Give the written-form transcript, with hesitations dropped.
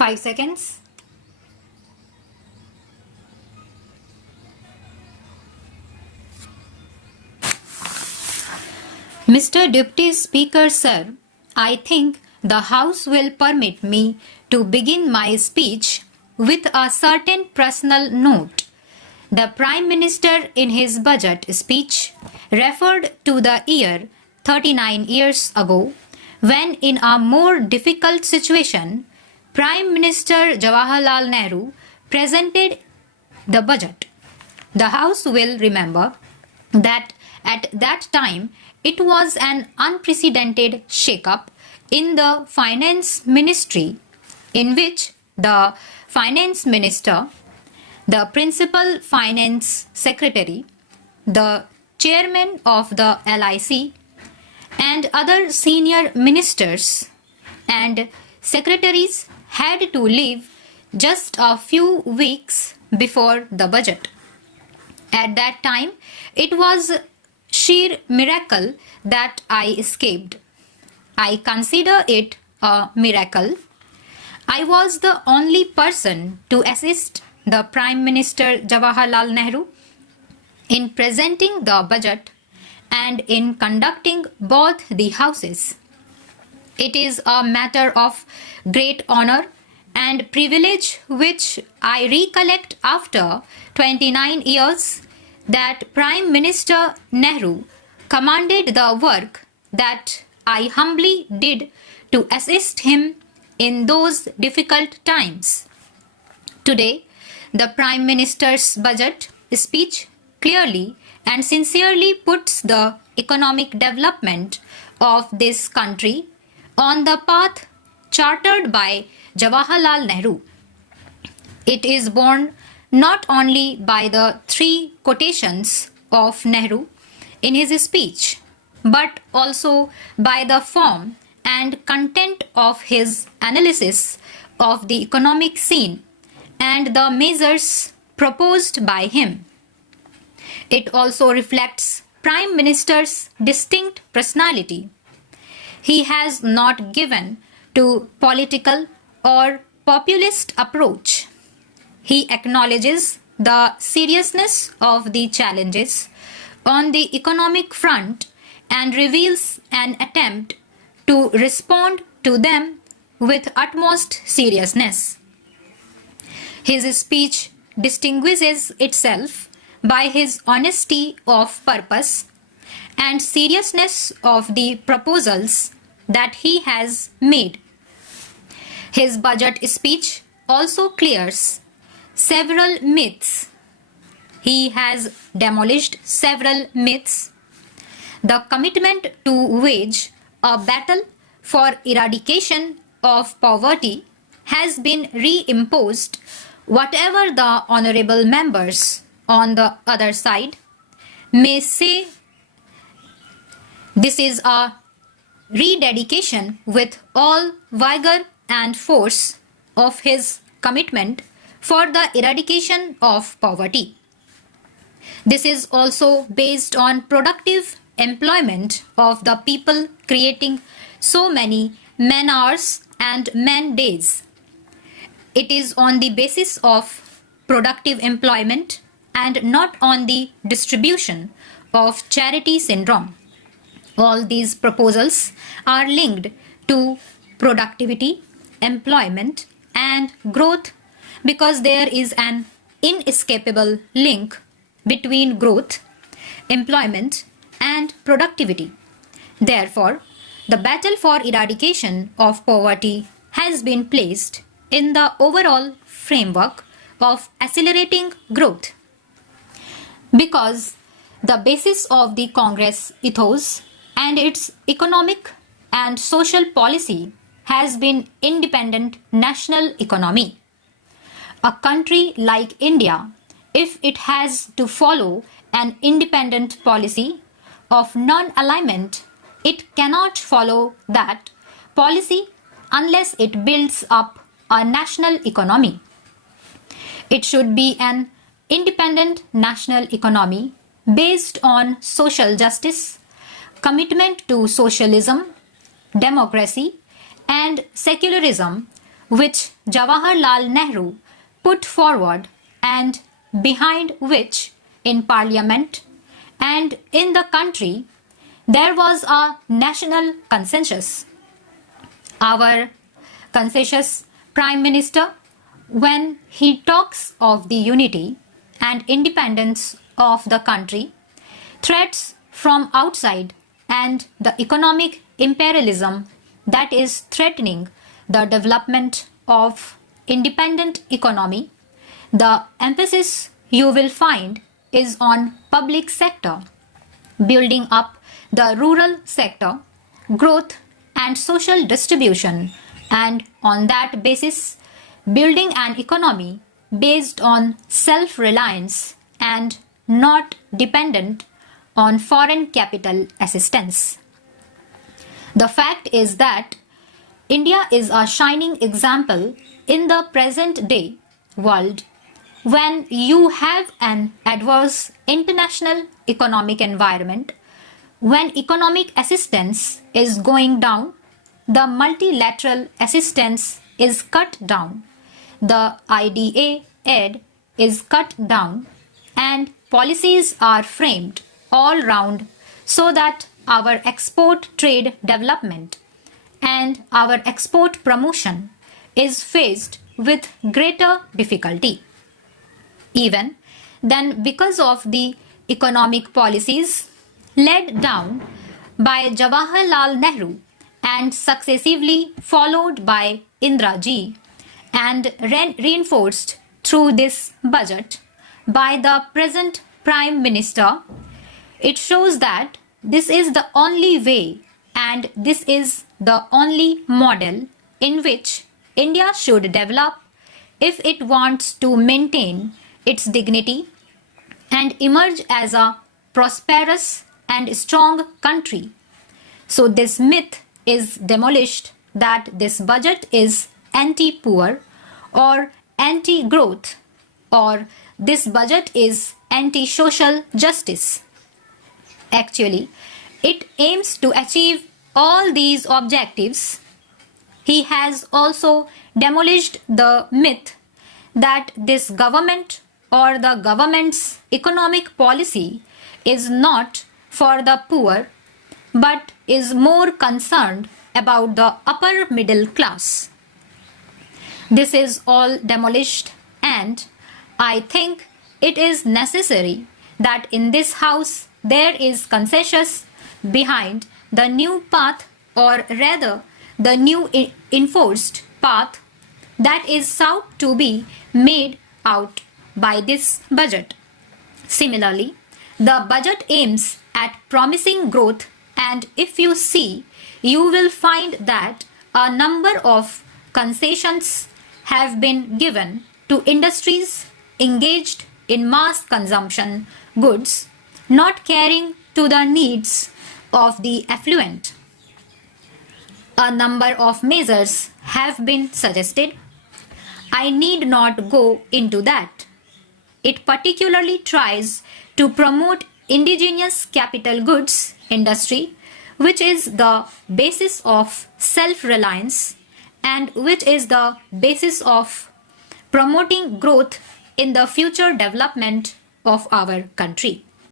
5 seconds. Mr. Deputy Speaker, sir, I think the House will permit me to begin my speech with a certain personal note. The Prime Minister in his budget speech referred to the year 39 years ago when in a more difficult situation, Prime Minister Jawaharlal Nehru presented the budget. The House will remember that at that time it was an unprecedented shake-up in the Finance Ministry in which the Finance Minister, the Principal Finance Secretary, the Chairman of the LIC, and other senior ministers and secretaries had to leave just a few weeks before the budget. At that time, it was sheer miracle that I escaped. I consider it a miracle. I was the only person to assist the Prime Minister Jawaharlal Nehru in presenting the budget and in conducting both the houses. It is a matter of great honor and privilege which I recollect after 29 years that Prime Minister Nehru commanded the work that I humbly did to assist him in those difficult times. Today, the Prime Minister's budget speech clearly and sincerely puts the economic development of this country on the path chartered by Jawaharlal Nehru. It is borne not only by the 3 quotations of Nehru in his speech, but also by the form and content of his analysis of the economic scene and the measures proposed by him. It also reflects Prime Minister's distinct personality. He has not given to political or populist approach. He acknowledges the seriousness of the challenges on the economic front and reveals an attempt to respond to them with utmost seriousness. His speech distinguishes itself by his honesty of purpose and seriousness of the proposals that he has made. His budget speech also clears several myths. He has demolished several myths. The commitment to wage a battle for eradication of poverty has been reimposed, whatever the honorable members on the other side may say. This is a rededication with all vigor and force of his commitment for the eradication of poverty. This is also based on productive employment of the people, creating so many man hours and man days. It is on the basis of productive employment and not on the distribution of charity syndrome. All these proposals are linked to productivity, employment, and growth because there is an inescapable link between growth, employment, and productivity. Therefore, the battle for eradication of poverty has been placed in the overall framework of accelerating growth. Because the basis of the Congress ethos and its economic and social policy has been independent national economy. A country like India, if it has to follow an independent policy of non-alignment, it cannot follow that policy unless it builds up a national economy. It should be an independent national economy based on social justice, commitment to socialism, democracy, and secularism which Jawaharlal Nehru put forward and behind which in Parliament and in the country there was a national consensus. Our conscientious Prime Minister, when he talks of the unity and independence of the country, threats from outside and the economic imperialism that is threatening the development of independent economy, the emphasis you will find is on public sector, building up the rural sector, growth and social distribution, and on that basis building an economy based on self-reliance and not dependent on foreign capital assistance. The fact is that India is a shining example in the present day world when you have an adverse international economic environment, when economic assistance is going down, the multilateral assistance is cut down, the IDA aid is cut down, and policies are framed all round so that our export trade development and our export promotion is faced with greater difficulty. Even then, because of the economic policies led down by Jawaharlal Nehru and successively followed by Indira Ji and reinforced through this budget by the present Prime Minister, it shows that this is the only way and this is the only model in which India should develop if it wants to maintain its dignity and emerge as a prosperous and strong country. So this myth is demolished that this budget is anti-poor or anti-growth or this budget is anti-social justice. Actually, it aims to achieve all these objectives. He has also demolished the myth that this government or the government's economic policy is not for the poor but is more concerned about the upper middle class. This is all demolished, and I think it is necessary that in this house there is consensus behind the new path, or rather the new enforced path that is sought to be made out by this budget. Similarly, the budget aims at promising growth, and if you see, you will find that a number of concessions have been given to industries engaged in mass consumption goods, not caring to the needs of the affluent. A number of measures have been suggested. I need not go into that. It particularly tries to promote indigenous capital goods industry, which is the basis of self-reliance and which is the basis of promoting growth in the future development of our country.